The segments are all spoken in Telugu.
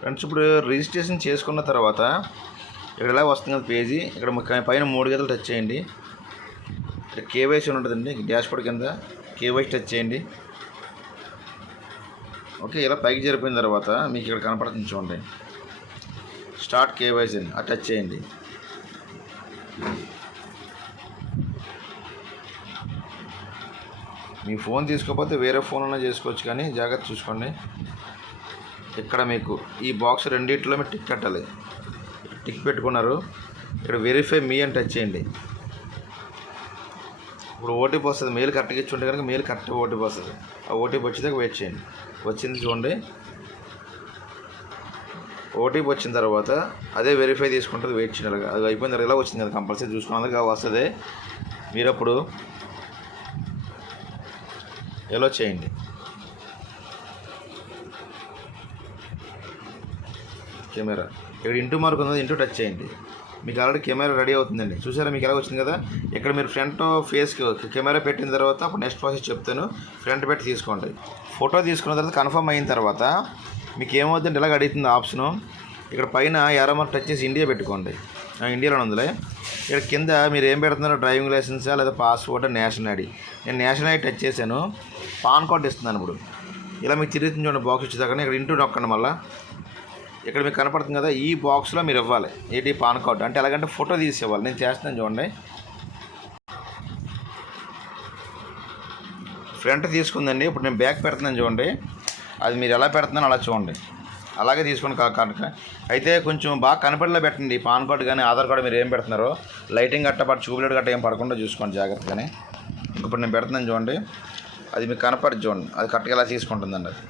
ఫ్రెండ్స్ ఇప్పుడు రిజిస్ట్రేషన్ చేసుకున్న తర్వాత ఇక్కడ ఎలా వస్తుంది కదా పేజీ, ఇక్కడ పైన 3 గీతలు టచ్ చేయండి. ఇక్కడ కేవైసీ ఉంటుందండి, డాష్బోర్డ్ కింద కేవైసీ టచ్ చేయండి. ఓకే, ఇలా పైకి జరిపిన తర్వాత మీకు ఇక్కడ కనపడుతుంది చూడండి, స్టార్ట్ కేవైసీ అని అది టచ్ చేయండి. మీ ఫోన్ తీసుకోకపోతే వేరే ఫోన్ అన్నా చేసుకోవచ్చు, కానీ జాగ్రత్త చూసుకోండి. ఇక్కడ మీకు ఈ బాక్స్ రెండింటిలో మీరు టిక్ పెట్టాలి. టిక్ పెట్టుకున్నారు, ఇక్కడ వెరిఫై మీ అని టచ్ చేయండి. ఇప్పుడు ఓటీపీ వస్తుంది, మెయిల్ కరెక్ట్గా ఇచ్చి ఉంటే కనుక మెయిల్ కరెక్ట్గా ఓటీపీ వస్తుంది. ఆ ఓటీపీ వచ్చేదాకా వెయిట్ చేయండి. వచ్చింది చూడండి, ఓటీపీ వచ్చిన తర్వాత అదే వెరిఫై తీసుకుంటుంది, వెయిట్ చేయాలి. అది అయిపోయిన తర్వాత ఇలా వచ్చింది కదా, కంపల్సరీ చూసుకున్నందుకు వస్తుంది. మీరు అప్పుడు ఎలా చేయండి. కెమెరా ఇక్కడ ఇంటూ మార్క్ ఉంది, ఇంటూ టచ్ చేయండి. మీకు ఆల్రెడీ కెమెరా రెడీ అవుతుందండి. చూసారా మీకు ఎలా వచ్చింది కదా. ఇక్కడ మీరు ఫ్రంట్ ఫేస్కి కెమెరా పెట్టిన తర్వాత అప్పుడు నెక్స్ట్ ప్రాసెస్ చెప్తాను. ఫ్రంట్ పెట్టి తీసుకోండి. ఫోటో తీసుకున్న తర్వాత కన్ఫర్మ్ అయిన తర్వాత మీకు ఏమవుతుందంటే ఇలాగ అడుగుతుంది ఆప్షను. ఇక్కడ పైన యారో మార్క్ టచ్ చేసి ఇండియా పెట్టుకోండి. ఇండియాలో ఉందిలే. ఇక్కడ కింద మీరు ఏం పెడుతున్నారో డ్రైవింగ్ లైసెన్సా లేదా పాస్పోర్ట్, నేషనల్ ఐడి. నేను నేషనల్ ఐడి టచ్ చేశాను, పాన్ కార్డ్ ఇస్తున్నాను. ఇప్పుడు ఇలా మీకు తిరుగుతుంది చూడండి బాక్స్ వచ్చేదాకా. ఇక్కడ ఇంటూ నొక్కండి. మళ్ళీ ఇక్కడ మీకు కనపడుతుంది కదా, ఈ బాక్స్లో మీరు ఇవ్వాలి ఏంటి పాన్ కార్డు. అంటే ఎలాగంటే ఫోటో తీసి ఇవ్వాలి. నేను చేస్తాను చూడండి. ఫ్రంట్ తీసుకుందండి. ఇప్పుడు నేను బ్యాక్ పెడుతున్నాను చూడండి. అది మీరు ఎలా పెడుతున్నాను అలా చూడండి, అలాగే తీసుకోండి. కనుక అయితే కొంచెం బాగా కనపడేలా పెట్టండి. పాన్ కార్డు కానీ ఆధార్ కార్డు మీరు ఏం పెడుతున్నారో లైటింగ్ గట్ట పట్టు చూపులేడు గట్ట ఏం పడకుండా చూసుకోండి జాగ్రత్తగానే. ఇప్పుడు నేను పెడుతున్నాను చూడండి, అది మీకు కనపడి చూడండి, అది కరెక్ట్గా ఎలా తీసుకుంటుందండి. అది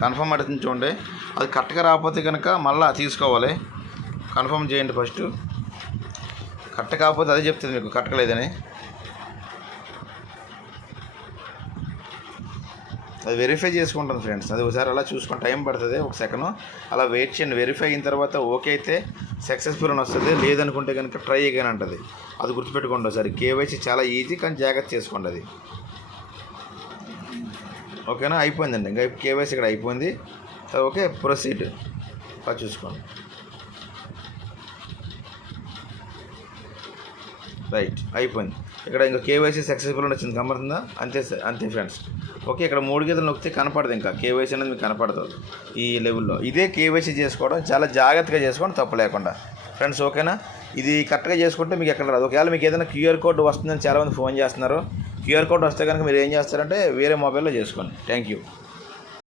కన్ఫర్మ్ అడుగుతుంది చూడండి. అది కరెక్ట్గా రాకపోతే కనుక మళ్ళీ తీసుకోవాలి. కన్ఫర్మ్ చేయండి ఫస్ట్. కరెక్ట్ కాకపోతే అదే చెప్తుంది మీకు కరెక్ట్గా లేదని. అది వెరిఫై చేసుకుంటుంది ఫ్రెండ్స్. అది ఒకసారి అలా చూసుకొని టైం పడుతుంది, ఒక సెకండ్ అలా వెయిట్ చేయండి. వెరిఫై అయిన తర్వాత ఓకే అయితే సక్సెస్ఫుల్ అని వస్తుంది. లేదనుకుంటే కనుక ట్రై అగైన్ అంటుంది. అది గుర్తుపెట్టుకోండి ఒకసారి. కేవైసీ చాలా ఈజీ, కానీ జాగ్రత్త చేసుకోండి అది. ఓకేనా, అయిపోయిందండి. ఇంకా కేవైసీ ఇక్కడ అయిపోయింది. ఓకే, ప్రొసీడ్ అది చూసుకోండి. రైట్, అయిపోయింది. ఇక్కడ ఇంకా కేవైసీ సక్సెస్ఫుల్ అని వచ్చింది, కనబడుతుందా? అంతే ఫ్రెండ్స్. ఓకే, ఇక్కడ 3 గీతలు నొక్కితే కనపడదు. ఇంకా కేవైసీ అనేది మీకు కనపడదు ఈ లెవెల్లో. ఇదే కేవైసీ చేసుకోవడం చాలా జాగ్రత్తగా చేసుకోండి, తప్పు లేకుండా ఫ్రెండ్స్. ఓకేనా, ఇది కరెక్ట్గా చేసుకుంటే మీకు ఎక్కడ రాదు. ఒకవేళ మీకు ఏదైనా క్యూఆర్ కోడ్ వస్తుందని చాలామంది ఫోన్ చేస్తున్నారు. క్యూఆర్ కోడ్ వస్తే కనుక మీరు ఏం చేస్తారంటే వేరే మొబైల్లో చేసుకోండి. Thank you.